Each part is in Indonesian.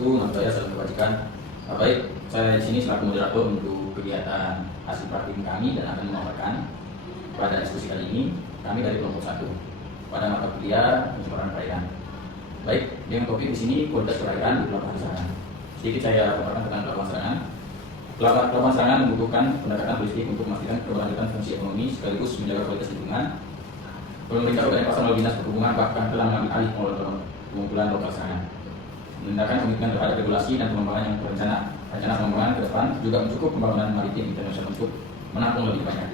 wabarakatuh. Nama saya Salam Kebajikan. Baik, saya di sini selaku moderator untuk kegiatan hasil praktikum kami dan akan memaparkan pada diskusi kali ini. Kami dari kelompok 1 pada mata kuliah pencemaran perairan. Baik, dengan topik di sini kualitas perairan di pelabuhan serangan. Sedikit saya paparkan tentang pelabuhan serangan. Pelabuhan serangan membutuhkan pendekatan holistik untuk memastikan keberlanjutan fungsi ekonomi sekaligus menjaga kualitas lingkungan. Pemerintah Kabupaten Pasar melalui Dinas Perhubungan bahkan telah mengambil alih pengumpulan lokal serangan. Menindakkan komitmen terhadap regulasi dan pengembangan yang berencana. Rencana pengembangan ke depan juga mencukup pembangunan maritim internasional untuk menampung lebih banyak.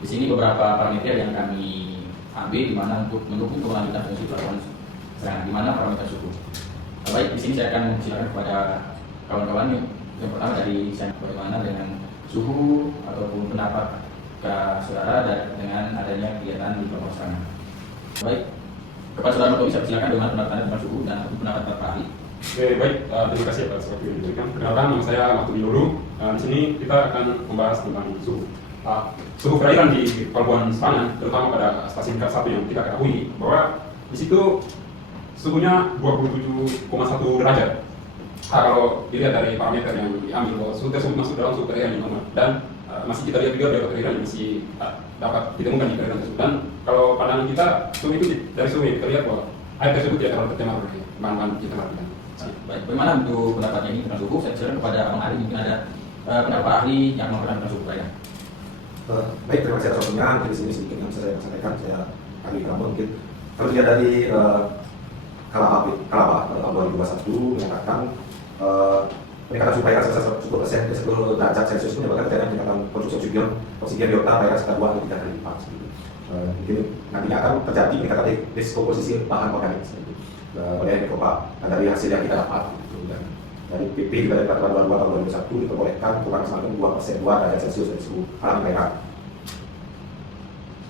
Di sini beberapa parameter yang kami ambil di mana untuk mendukung keberlanjutan fungsi pelabuhan serangan, di mana parameter suhu. Baik, di sini saya akan mempersilakan kepada kawan-kawan yang pertama dari saya, bagaimana dengan suhu ataupun pendapat ke saudara dengan adanya kegiatan di pelabuhan serangan. Baik, kepada saudara Tobi saya persilakan dengan pendapat tentang suhu dan pendapat Pak ahli. Oke, baik, terima kasih atas waktu yang diberikan. Perkenalkan, nama saya Waktu Biloru. Di sini kita akan membahas tentang suhu. Suhu perairan di pelabuhan serangan, terutama pada stasiun Kat 1 yang kita ketahui bahwa di situ suhunya 27,1 derajat. Kalau dilihat dari parameter yang diambil bahwa suhu tersebut masuk dalam suhu perairan yang normal dan masih kita lihat juga dari perairan yang masih dapat ditemukan di perairan tersebut. Dan kalau pandangan kita, suhu itu dari suhu yang kita lihat bahwa air tersebut tidak terlalu tercemar oleh bahan-bahan kita matikan. Baik, bagaimana untuk pendapatnya ini tentang suhu? Saya silakan kepada Abang Ahli, mungkin ada pendapat ahli yang mengatakan tentang suhu perairan. Baik, terima kasih atas waktunya. Di sini sedikit yang bisa saya sampaikan, saya kami kamu mungkin kalau dilihat dari Kalaba tahun 2021 menyatakan peningkatan suhu perairan sebesar 10% dari 10 derajat Celcius itu menyebabkan terjadinya peningkatan konsumsi oksigen di otak perairan sekitar 2 hingga 3 kali lipat. Mungkin nantinya akan terjadi peningkatan risiko posisi bahan organik oleh mikroba. Dan dari hasil yang kita dapat, dan dari PP juga dari peraturan 22 tahun 2021 diperbolehkan kurang semakin 2% 2 derajat Celcius dari suhu alami perairan.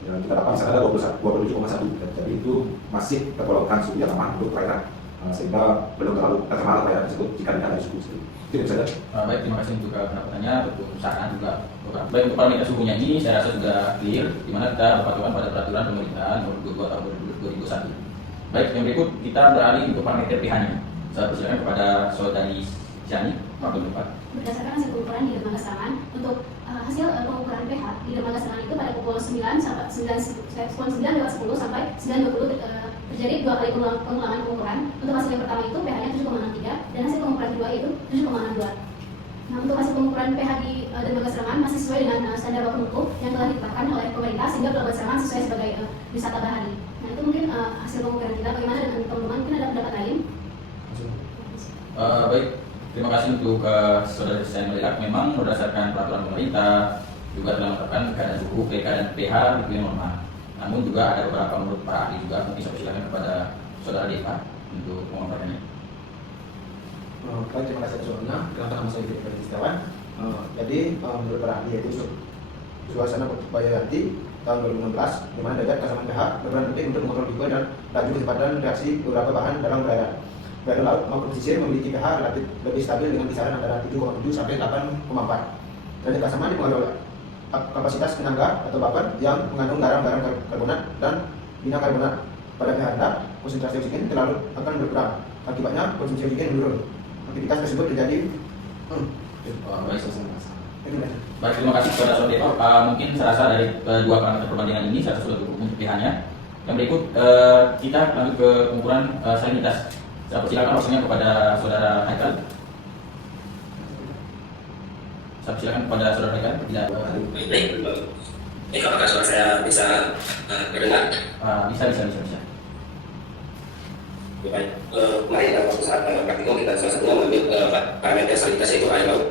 Dan kita dapat misalnya ada 27,1, jadi itu masih tergolongkan suhu yang aman untuk perairan, sehingga belum terlalu tercemar perairan tersebut jika dilihat dari suhu sendiri. Itu saja. Baik, terima kasih untuk pendapatannya, untuk saran juga. Baik, untuk parameter suhunya ini saya rasa sudah clear, di mana kita berpatokan pada peraturan pemerintahan nomor 22 tahun 2021. Baik, yang berikut kita beralih untuk parameter pH-nya. Saya persilakan kepada saudari Jani, waktu depan. Berdasarkan hasil pengukuran di dermaga serangan, untuk hasil pengukuran pH di dermaga serangan itu pada pukul 9 sampai 9:10 sampai 9:20 terjadi 2 kali pengulangan pengukuran. Untuk hasil yang pertama itu pH-nya 7,63 dan hasil pengukuran kedua itu 7,62. Nah, untuk hasil pengukuran pH di dermaga serangan masih sesuai dengan standar baku mutu yang telah ditetapkan oleh pemerintah, sehingga pelabuhan serangan sesuai sebagai wisata bahari. Nah, itu mungkin hasil pengukuran kita. Bagaimana dengan teman-teman? Mungkin ada pendapat lain? Baik, terima kasih untuk saudara saya melihat memang berdasarkan peraturan pemerintah juga telah menetapkan keadaan suhu, pH dan pH itu yang normal. Namun juga ada beberapa menurut para ahli juga, mungkin saya persilakan kepada saudara Deva untuk memaparkannya. Baik, terima kasih atas waktunya. Kenapa nama saya Deva Setiawan. Jadi menurut para ahli yaitu suasana Bayayanti tahun 2016, di mana derajat keasaman pH berperan penting untuk mengontrol liko dan laju kecepatan reaksi beberapa bahan dalam perairan. Perairan laut maupun pesisir memiliki pH relatif lebih stabil dengan kisaran antara 7,7 sampai 8,4. Derajat keasaman dipengaruhi oleh kapasitas penangga atau buffer yang mengandung garam-garam karbonat dan binakarbonat. Pada pH rendah, konsentrasi oksigen terlalu akan berkurang. Akibatnya konsumsi oksigen menurun. Aktivitas tersebut terjadi. Baik, terima kasih kepada saudara Deva. Mungkin saya rasa dari dua parameter perbandingan ini saya rasa sudah cukup untuk pH-nya. Yang berikut kita lanjut ke pengukuran salinitas. Saya persilakan waktunya kepada saudara Haikal. Saya persilakan kepada saudara Haikal. Tidak. Baik, apakah suara saya bisa terdengar? Bisa. Baik, kemarin dalam waktu saat praktikum kita salah satunya mengambil parameter salinitas yaitu air laut,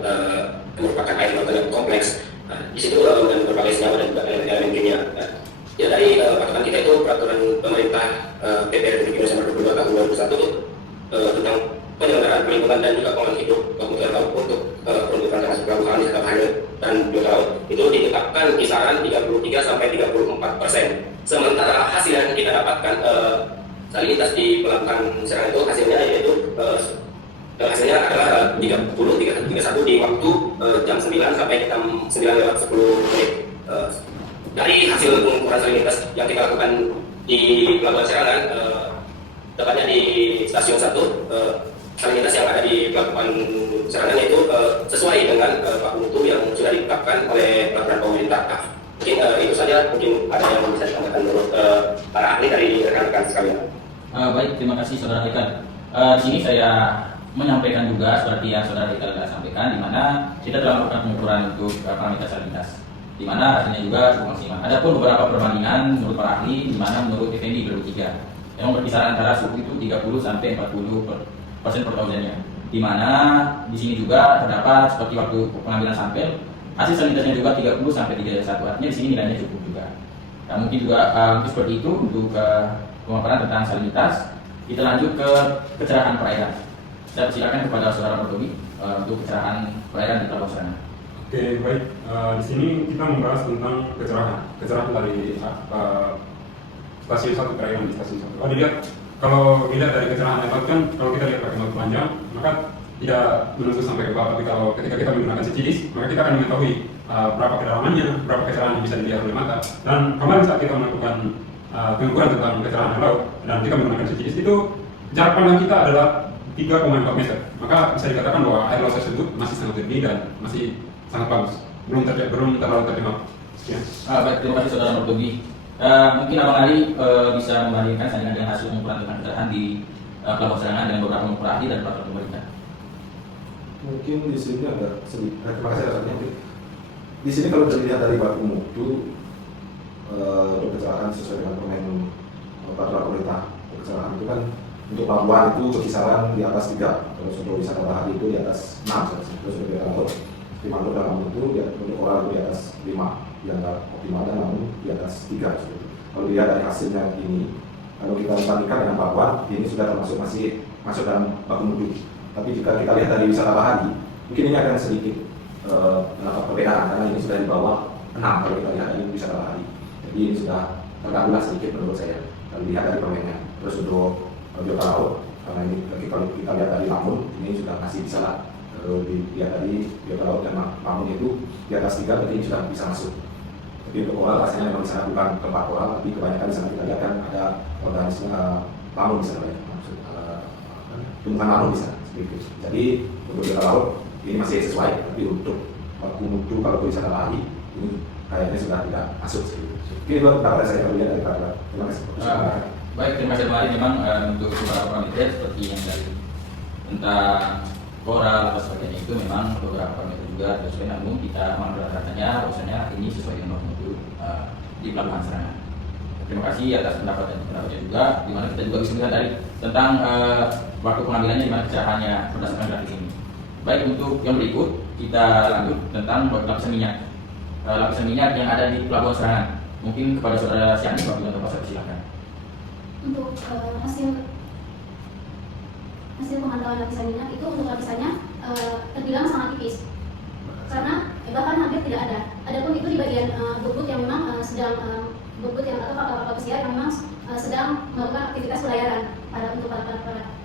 merupakan air laut yang kompleks. Di situ dengan berbagai senyawa dan juga elemen kimia. Ya, dari patokan kita itu peraturan pemerintah PP Republik Indonesia nomor 22 tahun 2021 tentang penyelenggaraan perlindungan dan juga pengolahan hidup kebutuhan laut untuk peruntukan termasuk pelabuhan wisata bahari dan biota laut itu ditetapkan kisaran 33 sampai 34%. Sementara hasil yang kita dapatkan salinitas di pelabuhan serangan itu hasilnya yaitu hasilnya adalah 31 di waktu jam 9 sampai jam 9:10. Dari hasil pengukuran salinitas yang kita lakukan di pelabuhan serangan, tepatnya di stasiun 1, salinitas yang ada di pelabuhan Serangan itu sesuai dengan baku mutu yang sudah ditetapkan oleh peraturan pemerintah. Mungkin itu saja, mungkin ada yang bisa ditambahkan menurut para ahli dari rekan-rekan sekalian. Baik, terima kasih saudara Rikan. Di sini saya menyampaikan juga seperti yang saudara Rikan sudah sampaikan, di mana kita telah melakukan pengukuran untuk parameter salinitas, di mana hasilnya juga cukup maksimal. Ada pun beberapa perbandingan menurut para ahli, di mana menurut Effendi 2003 yang berkisar antara suhu itu 30 sampai 40% per tahunnya. Di mana di sini juga terdapat seperti waktu pengambilan sampel hasil salinitasnya juga 30 sampai 31, artinya di sini nilainya cukup juga. Nah, mungkin juga mungkin seperti itu untuk pemaparan tentang salinitas. Kita lanjut ke kecerahan perairan. Saya persilakan kepada saudara Mordomi untuk kecerahan perairan di Pelabuhan Serangan. Oke, baik. Di sini kita membahas tentang kecerahan dari stasiun 1, perairan di stasiun 1. Kalau dilihat dari kecerahan air laut kan, kalau kita lihat pakai mata panjang, maka tidak menentu sampai ke bawah. Tapi kalau ketika kita menggunakan CCDs, maka kita akan mengetahui berapa kedalamannya, berapa kecerahan yang bisa dilihat oleh mata. Dan kemarin saat kita melakukan pengukuran tentang kecerahan air laut dan kita menggunakan CCDs, itu jarak pandang kita adalah 3,4 meter. Maka bisa dikatakan bahwa air laut tersebut masih sangat jernih dan masih sangat bagus. Belum terlalu tercemar. Sekian. Baik, terima kasih saudara Mordomi. Mungkin Abang Ali bisa membandingkan dengan hasil pengukuran tentang kecerahan di Pelabuhan Serangan dengan beberapa pengukur ahli dan peraturan pemerintah. Mungkin di sini ada sedikit. Terima kasih atas pertanyaannya. Di sini kalau dilihat dari baku mutu untuk kecelakaan sesuai dengan permen peraturan pemerintah, kecelakaan itu kan untuk pelabuhan itu berkisaran di atas 3, terus untuk wisata bahari itu di atas 6, terus untuk laut di mangrove dan laut itu untuk koral itu di atas 5, dianggap optimal, dan namun di atas 3. Kalau dilihat dari hasilnya ini, kalau kita bandingkan dengan pelabuhan, ini sudah termasuk masih masuk dalam baku mutu. Tapi jika kita lihat dari wisata bahari, mungkin ini akan sedikit perbedaan karena ini sudah di bawah 6 kalau kita lihat dari wisata bahari. Jadi ini sudah terganggulah sedikit menurut saya kalau dilihat dari permennya. Terus untuk biota laut, karena ini kalau kita lihat dari lamun, ini sudah masih bisa lah. Kalau dilihat dari biota laut dan lamun itu di atas 3, berarti ini sudah bisa masuk. Tapi untuk koral hasilnya memang sangat bukan tempat koral, tapi kebanyakan di sana kita lihat kan ada organisme lamun di sana, tumbuhan lamun di sana. Jadi untuk biota laut ini masih sesuai, tapi untuk baku mutu kalau wisata bahari ini kayaknya sudah tidak masuk. Ini buat pendapat saya kalau lihat dari peraturan. Terima kasih. Baik, terima kasih Pak Ali. Memang untuk beberapa parameter seperti yang dari tentang koral atau sebagainya itu memang beberapa parameter juga sesuai, namun kita mengambil katanya bahwasanya ini sesuai dengan baku mutu di Pelabuhan Serangan. Terima kasih atas pendapat dan pendapatnya juga, di mana kita juga bisa melihat dari tentang waktu pengambilannya di mana kecerahannya berdasarkan grafik ini. Baik, untuk yang berikut kita lanjut tentang lapisan minyak. Lapisan minyak yang ada di Pelabuhan Serangan. Mungkin kepada saudara Siani, waktu dan tempat saya silakan. Untuk hasil pemantauan lapisan minyak itu, untuk lapisannya terbilang sangat tipis karena bahkan hampir tidak ada. Adapun itu di bagian bubut yang memang sedang bubut yang atau kapal-kapal pesiar yang memang sedang melakukan aktivitas pelayaran untuk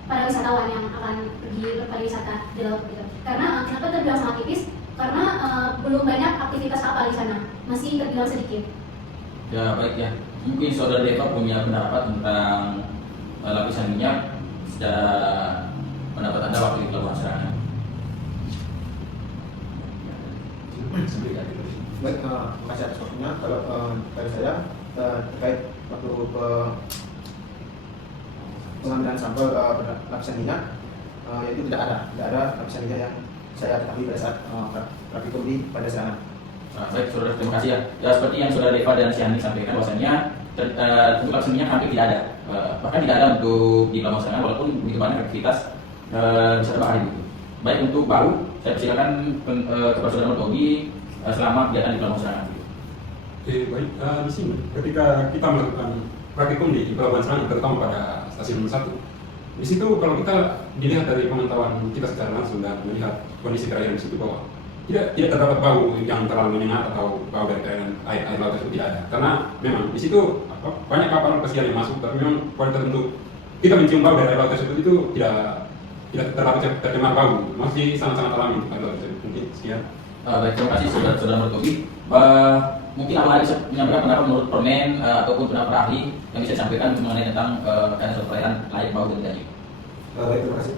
para wisatawan yang akan pergi berpariwisata di laut gitu. Karena kenapa terbilang sangat tipis? Karena belum banyak aktivitas kapal di sana, masih terbilang sedikit. Ya, baik ya. Mungkin saudara Deva punya pendapat tentang lapisan minyak dan pendapat Anda waktu di Pelabuhan Serangan. Baik, terima kasih atas waktunya. Kalau dari saya terkait waktu pengambilan sampel lapisan minyak, yaitu tidak ada lapisan minyak yang saya ketahui pada saat praktikum di pada Serangan. Baik, saudara, terima kasih ya. Ya, seperti yang saudara Deva dan Siani sampaikan bahwasanya untuk lapisan minyak hampir tidak ada, bahkan tidak ada untuk di Pelabuhan Serangan walaupun begitu banyak aktivitas wisata bahari itu. Baik, untuk bau, saya persilakan kepada saudara Mordomi selama kegiatan di Pelabuhan Serangan. Oke, baik. Di sini ketika kita melakukan praktikum di Pelabuhan Serangan, terutama pada stasiun 1, di situ kalau kita dilihat dari pemantauan kita secara langsung dan melihat kondisi perairan di situ bahwa tidak terdapat bau yang terlalu menyengat atau bau dari air laut itu tidak ada. Karena memang di situ banyak kapal pesiar yang masuk, tapi memang pada tertentu kita mencium bau dari air laut tersebut itu tidak terlalu tercemar bau, masih sangat-sangat alami air laut tersebut. Mungkin sekian. Baik, terima kasih saudara Mordomi. Mungkin Abang Ali menyampaikan pendapat menurut permen ataupun pendapat ahli yang bisa disampaikan mengenai tentang mekanisme perairan layak bau dan tidak. Baik, terima kasih.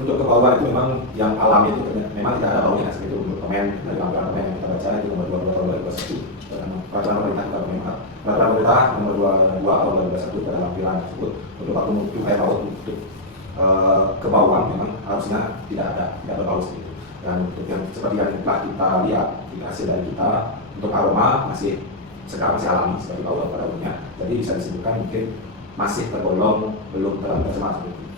Untuk kebauan itu memang yang alami itu memang tidak ada baunya seperti itu. Untuk permen dari lampiran permen yang kita baca itu nomor 22 tahun 2021 peraturan pemerintah peraturan pemerintah nomor 22 tahun 2021 pada lampiran tersebut untuk baku mutu air laut untuk kebauan memang harusnya tidak berbau seperti itu. Dan untuk yang seperti yang telah kita lihat di hasil dari kita untuk aroma sekarang masih alami seperti bau pada umumnya. Jadi bisa disebutkan mungkin masih tergolong belum terlalu tercemar seperti itu.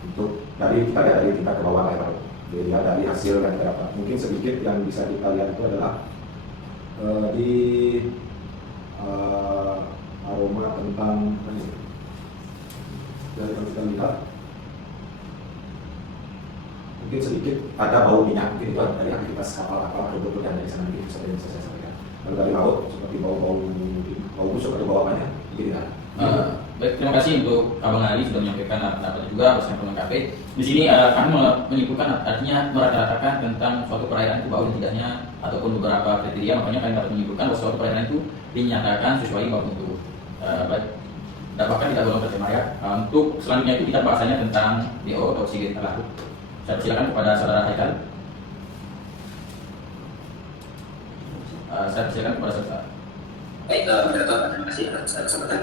Untuk kita lihat dari tingkat kebauan air laut. Jadi dari hasil yang kita dapat mungkin sedikit yang bisa kita lihat itu adalah di aroma tentang dari yang kita lihat mungkin sedikit ada bau minyak, mungkin itu dari aktivitas kapal-kapal atau betul yang dari sana mungkin bisa saya sampaikan. Lalu dari laut seperti bau busuk atau bau apanya mungkin tidak. Baik, terima kasih untuk Abang Ali sudah menyampaikan pendapat juga bersama pelengkapnya. Di sini kami menyimpulkan artinya merata-ratakan tentang suatu perairan itu bau dan tidaknya ataupun beberapa kriteria, makanya kami dapat menyimpulkan bahwa suatu perairan itu dinyatakan sesuai bau mutu. Baik, bahkan tidak boleh tercemar ya. Untuk selanjutnya itu kita bahasanya tentang DO atau oksigen larut. Saya persilakan kepada saudara Haikal. Saya persilakan kepada saudara. Baik, moderator, terima kasih atas kesempatan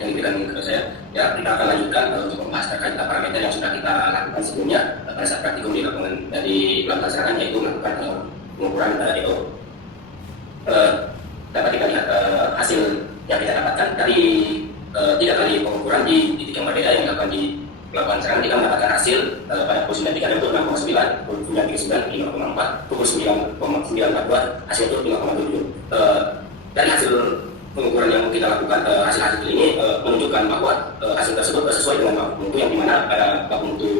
yang diberikan kepada saya. Ya, kita akan lanjutkan untuk membahas terkait parameter yang sudah kita lakukan sebelumnya pada saat praktikum di lapangan dari pelabuhan serangan, yaitu melakukan pengukuran DO. Dapat kita lihat hasil yang kita dapatkan dari 3 kali pengukuran di titik yang berbeda yang dilakukan di pelabuhan serangan. Kita mendapatkan hasil pada pukul 9.3 itu 6,9, pukul 9.39 5,4, pukul 9.942 hasil itu 5,7. Dari hasil pengukuran yang kita lakukan, hasil ini menunjukkan bahwa hasil tersebut sesuai dengan baku mutu yang dimana pada baku mutu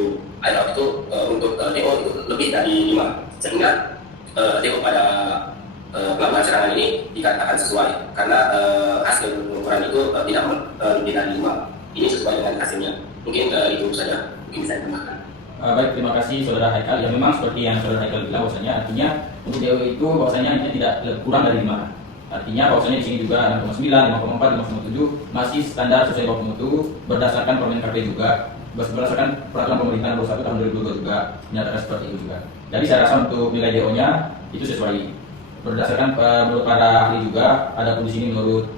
air laut itu untuk DO itu lebih dari 5, sehingga DO pada pelabuhan serangan ini dikatakan sesuai karena hasil pengukuran itu tidak lebih dari 5. Ini sesuai dengan hasilnya. Mungkin itu saja mungkin bisa ditambahkan. Baik, terima kasih saudara Haikal. Ya memang seperti yang saudara Haikal bilang bahwasanya artinya untuk DO itu bahwasanya tidak kurang dari 5. Artinya bahwasanya di sini juga 6,9, 5,4, 5,7 masih standar sesuai baku mutu berdasarkan Permen KP juga, berdasarkan peraturan pemerintah nomor 1 tahun 2022 menyatakan seperti itu juga. Jadi saya rasa untuk nilai DO-nya itu sesuai berdasarkan menurut para ahli juga. Ada pun di sini menurut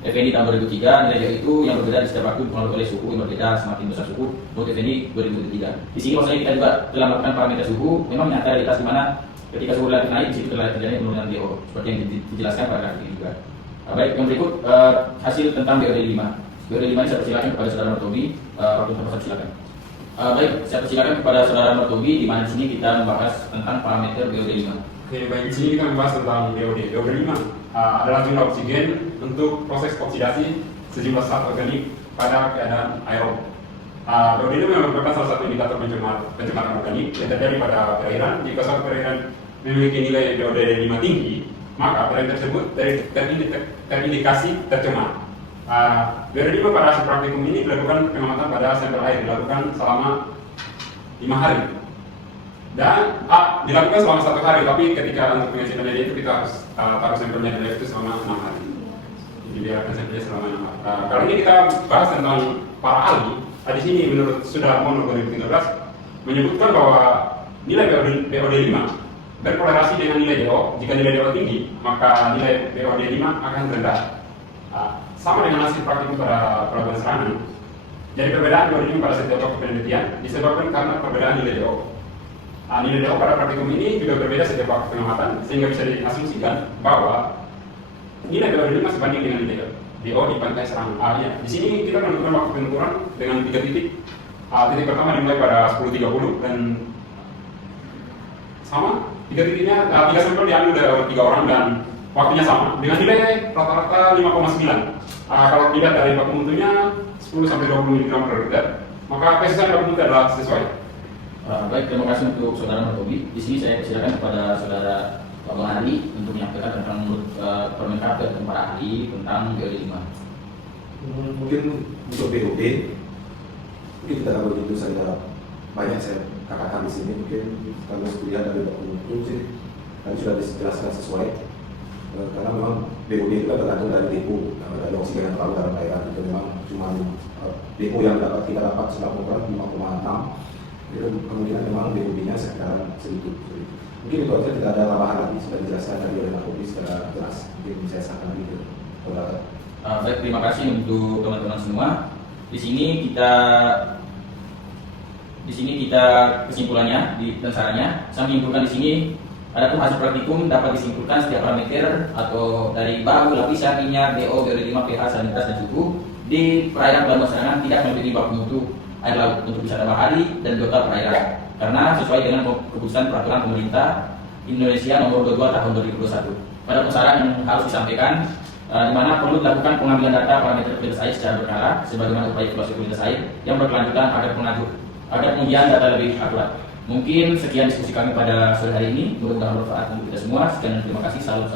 Effendi tahun 2003 nilai DO itu yang berbeda di setiap waktu dipengaruhi oleh suhu yang berbeda semakin besar suhu. Menurut Effendi 2003. Di sini bahwasanya kita juga telah melakukan parameter suhu, memang nyata realitas di mana ketika suhu relatif naik, di situ telah terjadi penurunan DO seperti yang dijelaskan pada grafik ini juga. Baik, yang berikut hasil tentang BOD 5. BOD 5 ini saya persilakan kepada saudara Martobi. Waktu tempat silakan. Baik, saya persilakan kepada saudara Martobi di mana di sini kita membahas tentang parameter BOD 5. Oke, baik, di sini kita membahas tentang BOD. BOD 5 adalah jumlah oksigen untuk proses oksidasi sejumlah zat organik pada keadaan aerob. BOD ini merupakan salah satu indikator pencemaran organik yang terjadi pada perairan. Jika suatu perairan memiliki nilai BOD 5 tinggi, maka perairan tersebut terindikasi tercemar. BOD 5 pada hasil praktikum ini dilakukan pengamatan pada sampel air, dilakukan selama 5 hari. Dan dilakukan selama 1 hari, tapi ketika untuk pengisian data itu kita harus taruh sampelnya data itu selama 6 hari. Jadi biarkan sampelnya selama 6 hari. Kali ini kita bahas tentang para ahli. Di sini menurut Sudarmono 2013 menyebutkan bahwa nilai BOD 5 berkorelasi dengan nilai DO. Jika nilai DO tinggi, maka nilai BOD 5 akan rendah. Sama dengan hasil praktikum pada pelabuhan serangan. Jadi perbedaan BOD 5 pada setiap waktu penelitian disebabkan karena perbedaan nilai DO. Nilai DO pada praktikum ini juga berbeda setiap waktu pengamatan, sehingga bisa diasumsikan bahwa nilai BOD 5 sebanding dengan nilai DO di pantai serangan. Di sini kita menentukan waktu pengukuran dengan 3 titik. Titik pertama dimulai pada 10.30 dan sama 3 titiknya 3 sampel diambil dari 3 orang dan waktunya sama dengan nilai rata-rata 5,9. Kalau dilihat dari baku mutunya 10 sampai 20 mg per liter, maka kesesuaian baku mutu adalah sesuai. Baik, terima kasih untuk saudara Martobi. Di sini saya persilakan kepada saudara Abang Ali untuk menyampaikan tentang Permen KP tentang para ahli tentang BOD 5. Mungkin untuk BOD mungkin tidak begitu saya banyak saya katakan di sini. Mungkin kalau kuliah dari baku mutu sih tadi sudah dijelaskan sesuai, karena memang BOD itu tergantung dari depo, dari oksigen yang terlalu dalam daerah itu memang cuma depo yang kita dapat setelah pengukuran 5,6. Jadi kemungkinan memang BUB-nya sekitaran segitu. Mungkin itu aja, tidak ada tambahan lagi, sudah dijelaskan tadi oleh Pak Kopi secara jelas. Mungkin saya serahkan lagi ke saudara. Baik, terima kasih untuk teman-teman semua. Di sini kita kesimpulannya dan sarannya, saya menyimpulkan di sini adapun hasil praktikum dapat disimpulkan setiap parameter atau dari bahu, lapisan, minyak, DO, BO5, pH, salinitas dan suhu di perairan Pelabuhan Serangan tidak melebihi baku mutu air laut untuk wisata bahari dan biota perairan, karena sesuai dengan keputusan peraturan pemerintah Indonesia nomor 22 tahun 2021. Pada saran yang harus disampaikan, di mana perlu dilakukan pengambilan data parameter kualitas air secara berkala sebagaimana upaya evaluasi kualitas air yang berkelanjutan agar kemudian data lebih akurat. Mungkin sekian diskusi kami pada sore hari ini, mudah-mudahan bermanfaat untuk kita semua. Sekian dan terima kasih. Salam.